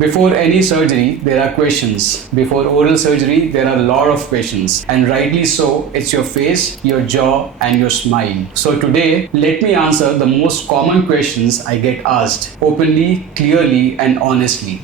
Before any surgery, there are questions. Before oral surgery, there are a lot of questions. And rightly so, it's your face, your jaw, and your smile. So today, let me answer the most common questions I get asked openly, clearly, and honestly.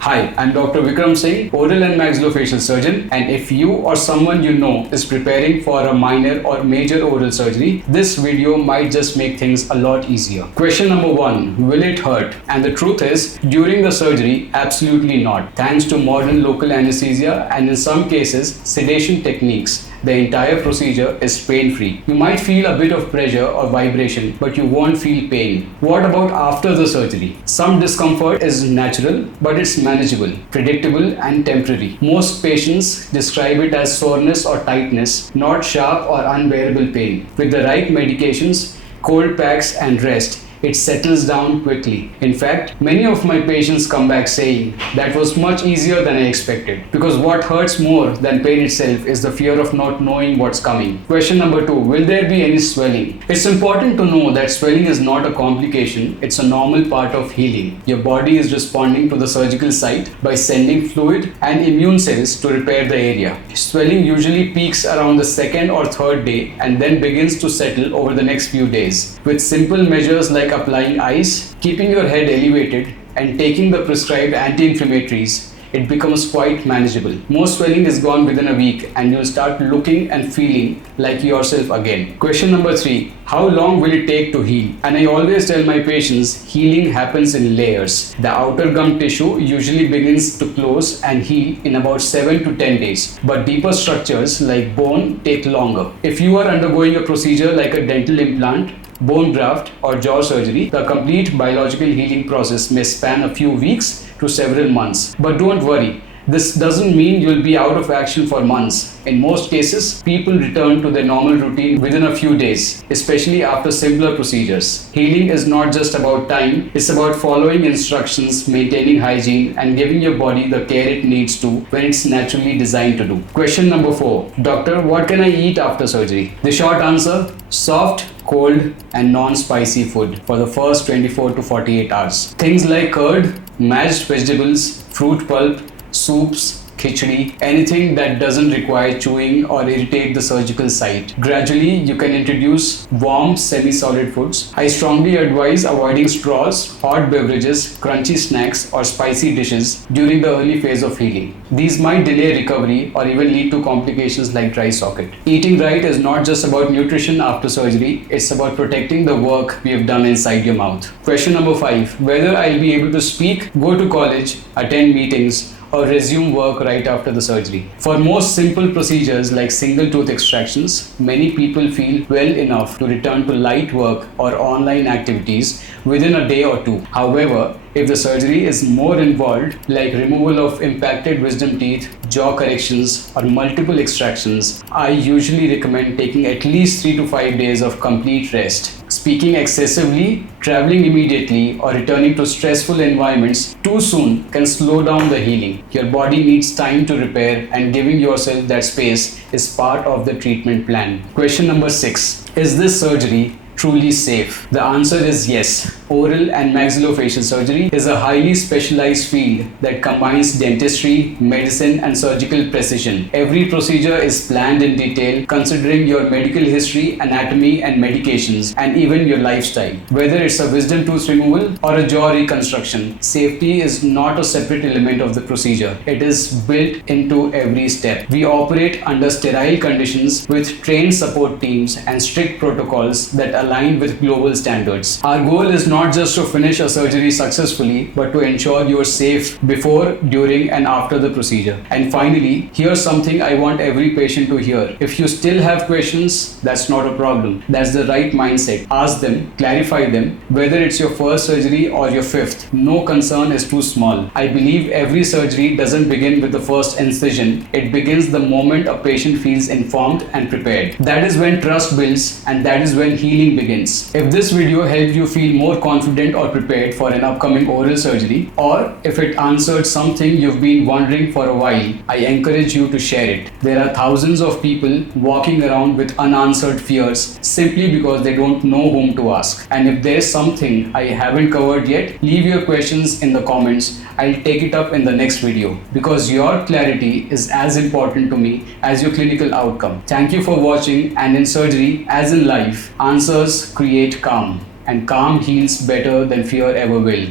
Hi, I'm Dr. Vikram Singh, oral and maxillofacial surgeon, and if you or someone you know is preparing for a minor or major oral surgery, this video might just make things a lot easier. Question number 1, will it hurt? And the truth is, during the surgery, absolutely not. Thanks to modern local anesthesia and in some cases, sedation techniques, the entire procedure is pain-free. You might feel a bit of pressure or vibration, but you won't feel pain. What about after the surgery? Some discomfort is natural, but it's manageable, predictable, and temporary. Most patients describe it as soreness or tightness, not sharp or unbearable pain. With the right medications, cold packs, and rest, it settles down quickly. In fact, many of my patients come back saying, that was much easier than I expected. Because what hurts more than pain itself is the fear of not knowing what's coming. Question number 2, will there be any swelling? It's important to know that swelling is not a complication, it's a normal part of healing. Your body is responding to the surgical site by sending fluid and immune cells to repair the area. Swelling usually peaks around the second or third day and then begins to settle over the next few days. With simple measures like applying ice, keeping your head elevated, and taking the prescribed anti-inflammatories, it becomes quite manageable. Most swelling is gone within a week and you'll start looking and feeling like yourself again. Question number 3, how long will it take to heal? And I always tell my patients, healing happens in layers. The outer gum tissue usually begins to close and heal in about 7 to 10 days. But deeper structures like bone take longer. If you are undergoing a procedure like a dental implant, bone graft, or jaw surgery, the complete biological healing process may span a few weeks to several months. But don't worry, this doesn't mean you'll be out of action for months. In most cases, people return to their normal routine within a few days, especially after simpler procedures. Healing is not just about time, it's about following instructions, maintaining hygiene, and giving your body the care it needs to when it's naturally designed to do. Question number 4, Doctor, what can I eat after surgery? The short answer, soft, cold, and non-spicy food for the first 24 to 48 hours. Things like curd, mashed vegetables, fruit pulp, soups, khichdi, anything that doesn't require chewing or irritate the surgical site. Gradually, you can introduce warm, semi-solid foods. I strongly advise avoiding straws, hot beverages, crunchy snacks, or spicy dishes during the early phase of healing. These might delay recovery or even lead to complications like dry socket. Eating right is not just about nutrition after surgery, it's about protecting the work we have done inside your mouth. Question number 5, whether I'll be able to speak, go to college, attend meetings, or resume work right after the surgery. For most simple procedures like single tooth extractions, many people feel well enough to return to light work or online activities within a day or two. However, if the surgery is more involved, like removal of impacted wisdom teeth, jaw corrections, or multiple extractions, I usually recommend taking at least 3 to 5 days of complete rest. Speaking excessively, traveling immediately, or returning to stressful environments too soon can slow down the healing. Your body needs time to repair, and giving yourself that space is part of the treatment plan. Question number 6, is this surgery truly safe? The answer is yes. Oral and maxillofacial surgery is a highly specialized field that combines dentistry, medicine, and surgical precision. Every procedure is planned in detail, considering your medical history, anatomy, and medications, and even your lifestyle. Whether it's a wisdom tooth removal or a jaw reconstruction, safety is not a separate element of the procedure. It is built into every step. We operate under sterile conditions with trained support teams and strict protocols that align with global standards. Our goal is not just to finish a surgery successfully, but to ensure you are safe before, during, and after the procedure. And finally, here's something I want every patient to hear. If you still have questions, that's not a problem. That's the right mindset. Ask them, clarify them. Whether it's your first surgery or your 5th, no concern is too small. I believe every surgery doesn't begin with the first incision. It begins the moment a patient feels informed and prepared. That is when trust builds, and that is when healing journey begins. If this video helped you feel more confident or prepared for an upcoming oral surgery, or if it answered something you've been wondering for a while, I encourage you to share it. There are thousands of people walking around with unanswered fears simply because they don't know whom to ask. And if there's something I haven't covered yet, leave your questions in the comments. I'll take it up in the next video, because your clarity is as important to me as your clinical outcome. Thank you for watching, and in surgery, as in life, answers create calm, and calm heals better than fear ever will.